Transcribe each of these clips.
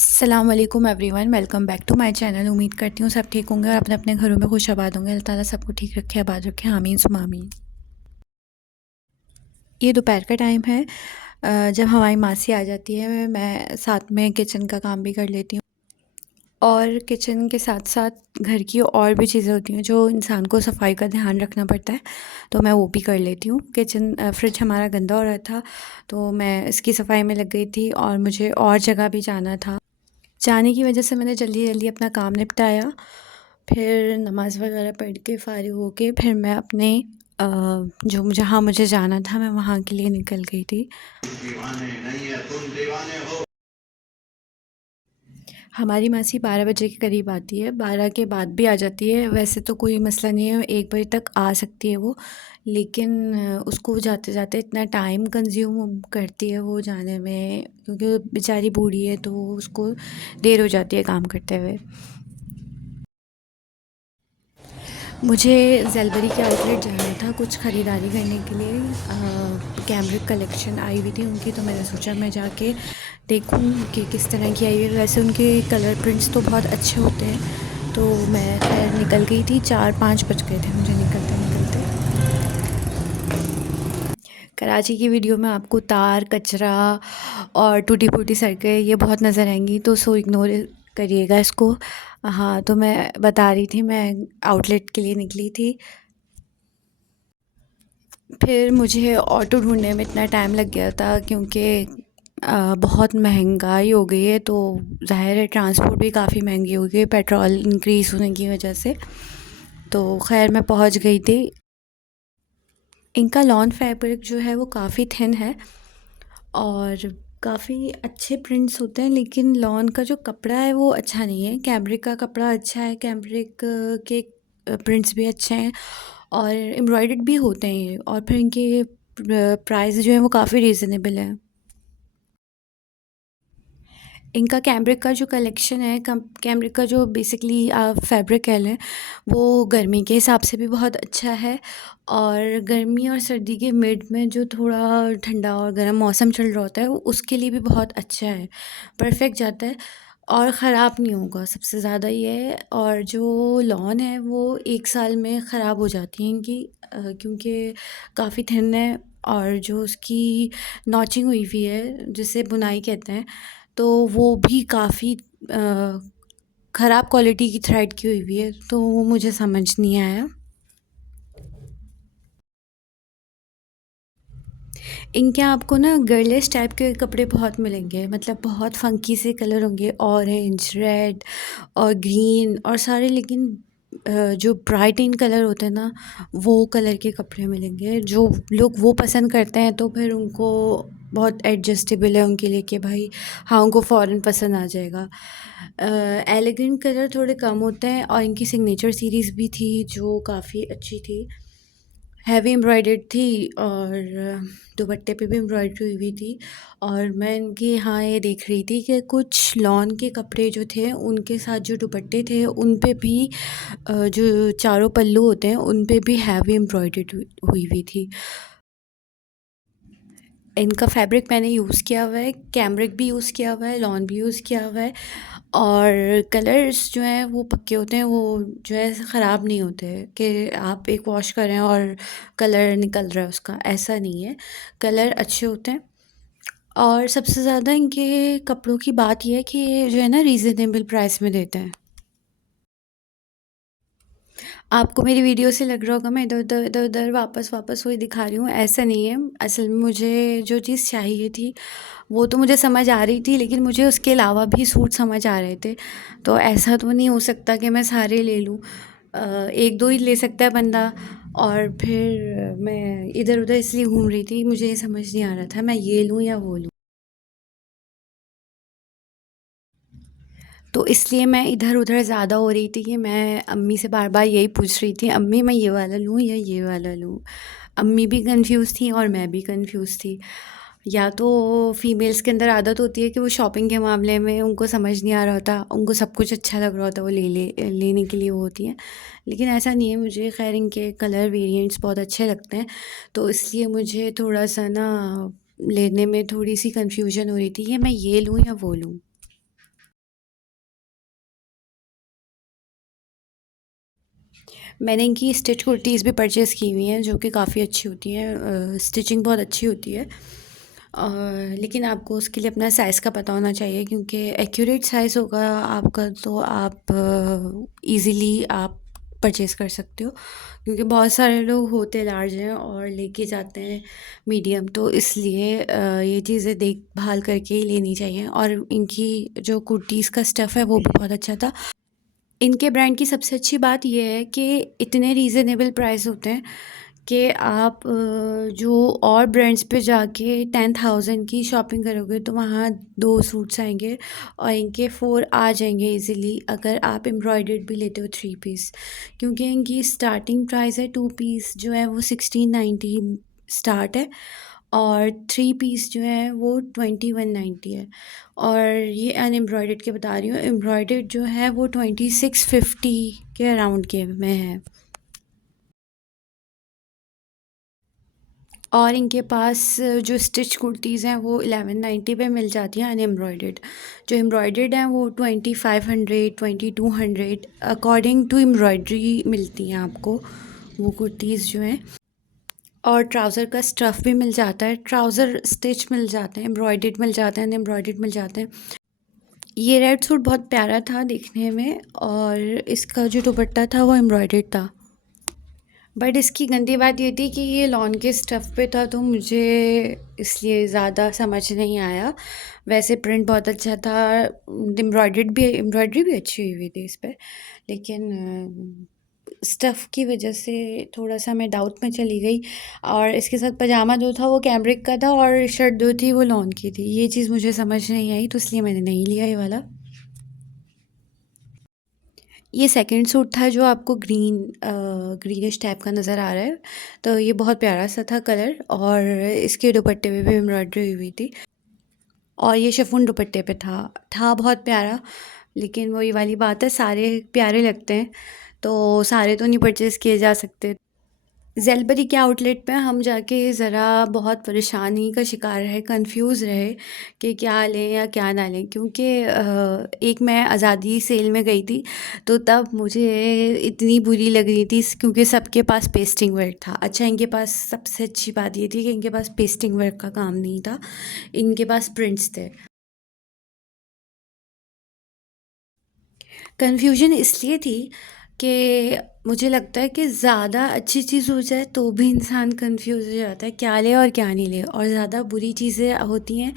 अस्सलाम वालेकुम everyone, welcome back to my channel. उम्मीद करती हूँ सब ठीक होंगे और अपने अपने घरों में खुश आबाद होंगे। अल्लाह ताला सबको ठीक रखे, आबाद रखे, आमीन सुमा आमीन। ये दोपहर का टाइम है। जब हमारी मासी आ जाती है मैं साथ में किचन का काम भी कर लेती हूँ, और किचन के साथ साथ घर की और भी चीज़ें होती हैं जो इंसान को सफाई का ध्यान रखना पड़ता है, तो मैं वो भी कर लेती हूँ। फ्रिज हमारा गंदा हो रहा था, तो मैं इसकी सफाई में लग गई थी और मुझे और जगह भी जाना था। जाने की वजह से मैंने जल्दी जल्दी अपना काम निपटाया। फिर नमाज़ वगैरह पढ़ के फ़ारिग होके फिर मैं अपने जो जहाँ मुझे जाना था मैं वहाँ के लिए निकल गई थी। दीवाने नहीं है तुम दीवाने हो। हमारी मासी 12 बजे के करीब आती है, 12 के बाद भी आ जाती है। वैसे तो कोई मसला नहीं है, 1 बजे तक आ सकती है वो, लेकिन उसको जाते-जाते इतना टाइम कंज़्यूम करती है वो जाने में, क्योंकि वो बेचारी बूढ़ी है तो उसको देर हो जाती है काम करते हुए। मुझे ज़ेलबरी के आउटलेट जाना था कुछ ख़रीदारी करने के लिए। कैमरिक कलेक्शन आई हुई थी उनकी, तो मैंने सोचा मैं जाके देखूं कि किस तरह की आई है। वैसे उनके कलर प्रिंट्स तो बहुत अच्छे होते हैं, तो मैं खैर निकल गई थी। 4-5 बज गए थे मुझे निकलते निकलते। कराची की वीडियो में आपको तार, कचरा और टूटी-फूटी सड़कें ये बहुत नज़र आएंगी, तो सो इग्नोर करिएगा इसको। हाँ, तो मैं बता रही थी मैं आउटलेट के लिए निकली थी। फिर मुझे ऑटो ढूँढने में इतना टाइम लग गया था, क्योंकि बहुत महंगाई हो गई है, तो ज़ाहिर है ट्रांसपोर्ट भी काफ़ी महंगी हो गई है पेट्रोल इंक्रीज़ होने की वजह से। तो ख़ैर मैं पहुंच गई थी। इनका लॉन फैब्रिक जो है वो काफ़ी थिन है और काफ़ी अच्छे प्रिंट्स होते हैं, लेकिन लॉन का जो कपड़ा है वो अच्छा नहीं है। कैमरिक का कपड़ा अच्छा है, कैमरिक के प्रिंट्स भी अच्छे हैं और एम्ब्रॉयडर्ड भी होते हैं ये, और फिर इनके प्राइस जो है वो काफ़ी रीज़नेबल है। इनका कैमरिक का जो कलेक्शन है, कैमरिक का जो बेसिकली आप फैब्रिक कह लें, वो गर्मी के हिसाब से भी बहुत अच्छा है, और गर्मी और सर्दी के मिड में जो थोड़ा ठंडा और गर्म मौसम चल रहा होता है उसके लिए भी बहुत अच्छा है, परफेक्ट जाता है और ख़राब नहीं होगा, सबसे ज़्यादा ये है। और जो लॉन है वो 1 साल में ख़राब हो जाती है इनकी, क्योंकि काफ़ी थिन है, और जो उसकी नॉचिंग हुई हुई है जिसे बुनाई कहते हैं, तो वो भी काफ़ी ख़राब क्वालिटी की थ्रेड की हुई है, तो वो मुझे समझ नहीं आया। इनके यहाँ आपको ना गर्लिश टाइप के कपड़े बहुत मिलेंगे, मतलब बहुत फ़ंकी से कलर होंगे, ऑरेंज, रेड और ग्रीन और सारे, लेकिन जो ब्राइट इन कलर होते हैं ना, वो कलर के कपड़े मिलेंगे। जो लोग वो पसंद करते हैं तो फिर उनको बहुत एडजस्टेबल है उनके लिए कि भाई हाँ, उनको फ़ौरन पसंद आ जाएगा। एलिगेंट कलर थोड़े कम होते हैं, और इनकी सिग्नेचर सीरीज़ भी थी जो काफ़ी अच्छी थी, हैवी एम्ब्रॉयडर्ड थी, और दुपट्टे पे भी एम्ब्रॉयडरी हुई हुई थी। और मैं इनके यहाँ ये देख रही थी कि कुछ लॉन के कपड़े जो थे उनके साथ जो दुपट्टे थे उन पे भी जो चारों पल्लू होते हैं उन पे भी हैवी एम्ब्रॉयडरी हुई हुई थी। इनका फैब्रिक मैंने यूज़ किया हुआ है, कैमरिक भी यूज़ किया हुआ है, लॉन भी यूज़ किया हुआ है, और कलर्स जो हैं वो पक्के होते हैं, वो जो है ख़राब नहीं होते कि आप एक वॉश करें और कलर निकल रहा है उसका, ऐसा नहीं है। कलर अच्छे होते हैं, और सबसे ज़्यादा इनके कपड़ों की बात ये है कि ये जो है ना रीज़नेबल प्राइस में देते हैं। आपको मेरी वीडियो से लग रहा होगा मैं इधर-उधर, इधर-उधर, वापस-वापस वही दिखा रही हूँ, ऐसा नहीं है। असल में मुझे जो चीज़ चाहिए थी, वो तो मुझे समझ आ रही थी, लेकिन मुझे उसके अलावा भी सूट समझ आ रहे थे। तो ऐसा तो नहीं हो सकता कि मैं सारे ले लूँ। 1-2 ही ले सकता है बंदा, और फिर मैं इधर-उधर इसलिए घूम रही थी, मुझे ये समझ नहीं आ रहा था मैं ये लूँ या वो लूँ। तो इसलिए मैं इधर-उधर ज़्यादा हो रही थी कि मैं अम्मी से बार-बार यही पूछ रही थी, अम्मी मैं ये वाला लूँ या ये वाला लूँ? अम्मी भी कन्फ्यूज़ थीं और मैं भी कन्फ्यूज़ थी। या तो फीमेल्स के अंदर आदत होती है कि वो शॉपिंग के मामले में उनको समझ नहीं आ रहा होता, उनको सब कुछ अच्छा लग रहा होता है, वो लेने के लिए वो होती हैं। लेकिन ऐसा नहीं है, मुझे ख़ैर इनके कलर वेरिएंट्स बहुत अच्छे लगते हैं, तो इसलिए मुझे थोड़ा-सा ना लेने में थोड़ी-सी कन्फ्यूज़न हो रही थी कि मैं ये लूँ या वो लूँ। मैंने इनकी स्टिच कुर्तीज़ भी परचेज़ की हुई हैं जो कि काफ़ी अच्छी होती हैं, स्टिचिंग बहुत अच्छी होती है। लेकिन आपको उसके लिए अपना साइज़ का पता होना चाहिए, क्योंकि एक्यूरेट साइज़ होगा आपका तो आप इजीली आप परचेज़ कर सकते हो, क्योंकि बहुत सारे लोग होते लार्ज हैं और लेके जाते हैं मीडियम, तो इसलिए ये चीज़ें देखभाल करके ही लेनी चाहिए। और इनकी जो कुर्तीज़ का स्टफ़ है वो भी बहुत अच्छा था। इनके ब्रांड की सबसे अच्छी बात ये है कि इतने रीज़नेबल प्राइस होते हैं कि आप जो और ब्रांड्स पे जाके 10,000 की शॉपिंग करोगे तो वहाँ 2 सूट्स आएँगे और इनके 4 आ जाएँगे ईज़िली, अगर आप एम्ब्रॉयडर्ड भी लेते हो 3 पीस। क्योंकि इनकी स्टार्टिंग प्राइस है 2 पीस जो है वो 1690 स्टार्ट है, और 3 पीस जो है वो 2190 है। और ये अनएम्ब्रॉयडर्ड के बता रही हूँ, एम्ब्रॉयडर्ड जो है वो 2650 के अराउंड के में है। और इनके पास जो स्टिच कुर्तीज़ हैं वो 1190 पे मिल जाती हैं अनएम्ब्रॉयडर्ड। जो एम्ब्रॉयडर्ड हैं वो 2500 2200 अकॉर्डिंग टू एम्ब्रॉयडरी मिलती हैं आपको वो कुर्तीज़ जो हैं। और ट्राउज़र का स्टफ़ भी मिल जाता है, ट्राउज़र स्टिच मिल जाते हैं, एम्ब्रॉयडर्ड मिल जाते हैं, अनएम्ब्रॉयडर्ड मिल जाते हैं। ये रेड सूट बहुत प्यारा था देखने में, और इसका जो दुपट्टा था वो एम्ब्रॉयडर्ड था। बट इसकी गंदी बात ये थी कि ये लॉन के स्टफ़ पे था, तो मुझे इसलिए ज़्यादा समझ नहीं आया। वैसे प्रिंट बहुत अच्छा था, एम्ब्रॉयडरी भी अच्छी हुई थी इस पे, लेकिन स्टफ़ की वजह से थोड़ा-सा मैं डाउट में चली गई। और इसके साथ पजामा जो था वो कैमरिक का था और शर्ट जो थी वो लॉन की थी। ये चीज़ मुझे समझ नहीं आई, तो इसलिए मैंने नहीं लिया ये वाला। ये सेकंड सूट था जो आपको ग्रीनिश टाइप का नज़र आ रहा है, तो ये बहुत प्यारा सा था कलर, और इसके दुपट्टे पे भी एम्ब्रॉयडरी हुई थी, और ये शिफॉन दुपट्टे पे था बहुत प्यारा। लेकिन वही वाली बात है, सारे प्यारे लगते हैं, तो सारे तो नहीं परचेज़ किए जा सकते। ज़ेलबरी के आउटलेट पे हम जाके ज़रा बहुत परेशानी का शिकार रहे, कंफ्यूज़ रहे कि क्या लें या क्या ना लें, क्योंकि एक मैं आज़ादी सेल में गई थी, तो तब मुझे इतनी बुरी लग रही थी क्योंकि सबके पास पेस्टिंग वर्क था। अच्छा, इनके पास सबसे अच्छी बात ये थी कि इनके पास पेस्टिंग वर्क का काम नहीं था, इनके पास प्रिंट्स थे। कन्फ्यूजन इसलिए थी कि मुझे लगता है कि ज़्यादा अच्छी चीज़ हो जाए तो भी इंसान कंफ्यूज हो जाता है, क्या ले और क्या नहीं ले, और ज़्यादा बुरी चीज़ें होती हैं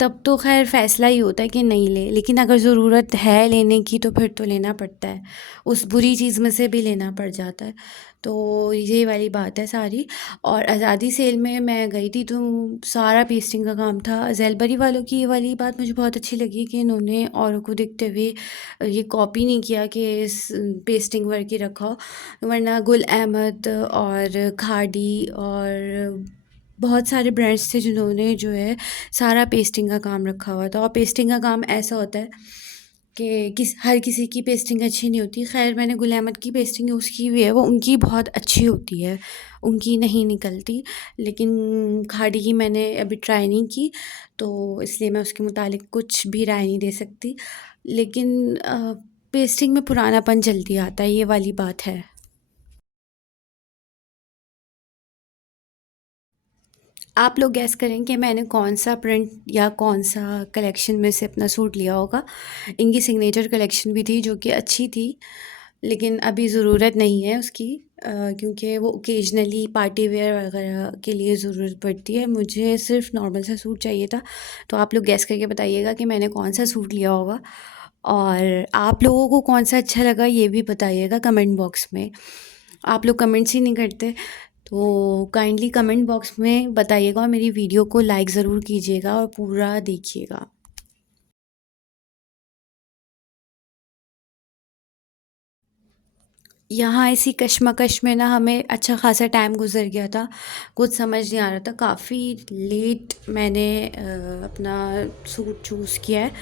तब तो खैर फ़ैसला ही होता है कि नहीं ले, लेकिन अगर ज़रूरत है लेने की तो फिर तो लेना पड़ता है, उस बुरी चीज़ में से भी लेना पड़ जाता है। तो ये वाली बात है सारी। और आज़ादी सेल में मैं गई थी तो सारा पेस्टिंग का काम था। ज़ेलबरी वालों की ये वाली बात मुझे बहुत अच्छी लगी कि इन्होंने औरों को देखते हुए ये कॉपी नहीं किया कि इस पेस्टिंग वर्क ही रखा हो, वरना गुल अहमद और खादी और बहुत सारे ब्रांड्स थे जिन्होंने जो है सारा पेस्टिंग का काम रखा हुआ था। और पेस्टिंग का काम ऐसा होता है कि हर किसी की पेस्टिंग अच्छी नहीं होती। ख़ैर, मैंने गुल अहमद की पेस्टिंग यूज़ की हुई है, वो उनकी बहुत अच्छी होती है, उनकी नहीं निकलती। लेकिन खादी की मैंने अभी ट्राई नहीं की, तो इसलिए मैं उसके मुतालिक कुछ भी राय नहीं दे सकती। लेकिन पेस्टिंग में पुरानापन जल्दी आता है, ये वाली बात है। आप लोग गैस करें कि मैंने कौन-सा प्रिंट या कौन-सा कलेक्शन में से अपना सूट लिया होगा। इनकी सिग्नेचर कलेक्शन भी थी जो कि अच्छी थी, लेकिन अभी ज़रूरत नहीं है उसकी, क्योंकि वो ओकेजनली पार्टी वियर वगैरह के लिए ज़रूरत पड़ती है। मुझे सिर्फ़ नॉर्मल सा सूट चाहिए था, तो आप लोग गैस करके बताइएगा कि मैंने कौन-सा सूट लिया होगा, और आप लोगों को कौन-सा अच्छा लगा ये भी बताइएगा कमेंट बॉक्स में। आप लोग कमेंट्स ही नहीं करते, तो काइंडली कमेंट बॉक्स में बताइएगा, और मेरी वीडियो को लाइक ज़रूर कीजिएगा और पूरा देखिएगा। यहाँ इसी कशमकश में ना हमें अच्छा खासा टाइम गुज़र गया था, कुछ समझ नहीं आ रहा था, काफ़ी लेट मैंने अपना सूट चूज़ किया है।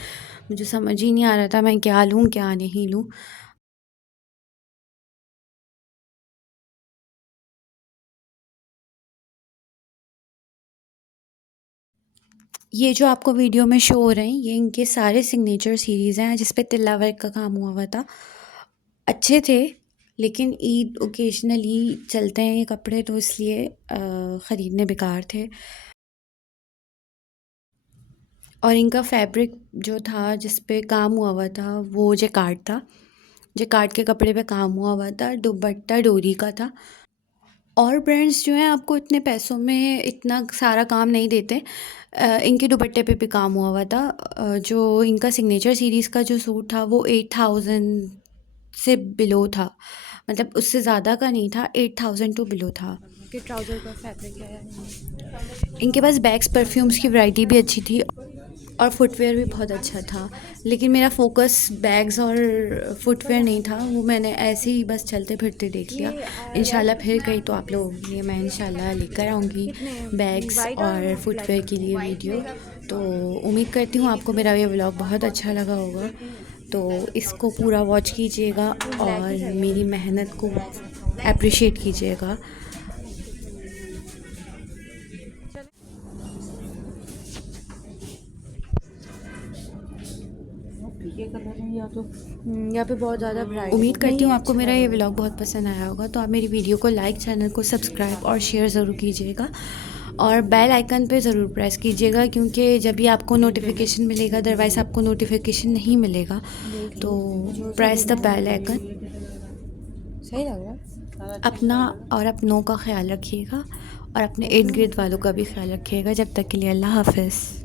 मुझे समझ ही नहीं आ रहा था मैं क्या लूँ, क्या नहीं लूँ। ये जो आपको वीडियो में शो हो रहे हैं, ये इनके सारे सिग्नेचर सीरीज़ हैं जिस पे तिल्ला वर्क का काम हुआ हुआ था। अच्छे थे, लेकिन ईद ओकेजनली चलते हैं ये कपड़े, तो इसलिए ख़रीदने बेकार थे। और इनका फैब्रिक जो था जिस पे काम हुआ था वो जैकार्ड था। जैकार्ड के कपड़े पे काम हुआ था। दुपट्टा डोरी का था। और ब्रांड्स जो हैं आपको इतने पैसों में इतना सारा काम नहीं देते। इनके दुपट्टे पे भी काम हुआ था। जो इनका सिग्नेचर सीरीज़ का जो सूट था वो 8000 से बिलो था, मतलब उससे ज़्यादा का नहीं था, 8000 टू बिलो था। के ट्राउज़र का फैब्रिक है। इनके पास बैग्स परफ्यूम्स की वैरायटी भी अच्छी थी और फुटवेयर भी बहुत अच्छा था, लेकिन मेरा फ़ोकस बैग्स और फुटवेयर नहीं था, वो मैंने ऐसे ही बस चलते फिरते देख लिया। इंशाल्लाह फिर कहीं तो आप लोगों के लिए मैं इंशाल्लाह लेकर आऊँगी बैग्स और फुटवेयर के लिए वीडियो। तो उम्मीद करती हूँ आपको मेरा ये व्लॉग बहुत अच्छा लगा होगा, तो इसको पूरा वॉच कीजिएगा और मेरी मेहनत को अप्रिशिएट कीजिएगा। यहाँ पे बहुत ज़्यादा ब्राइट। उम्मीद करती हूँ आपको मेरा ये व्लॉग बहुत पसंद आया होगा, तो आप मेरी वीडियो को लाइक, चैनल को सब्सक्राइब और शेयर ज़रूर कीजिएगा और बेल आइकन पे ज़रूर प्रेस कीजिएगा, क्योंकि जब भी आपको नोटिफिकेशन मिलेगा, अदरवाइज़ आपको नोटिफिकेशन नहीं मिलेगा। तो प्रेस द बेल आइकन। सही लग रहा है। अपना और अपनों का ख्याल रखिएगा और अपने इर्द गिर्द वालों का भी ख्याल रखिएगा। जब तक के लिए अल्लाह हाफ़िज़।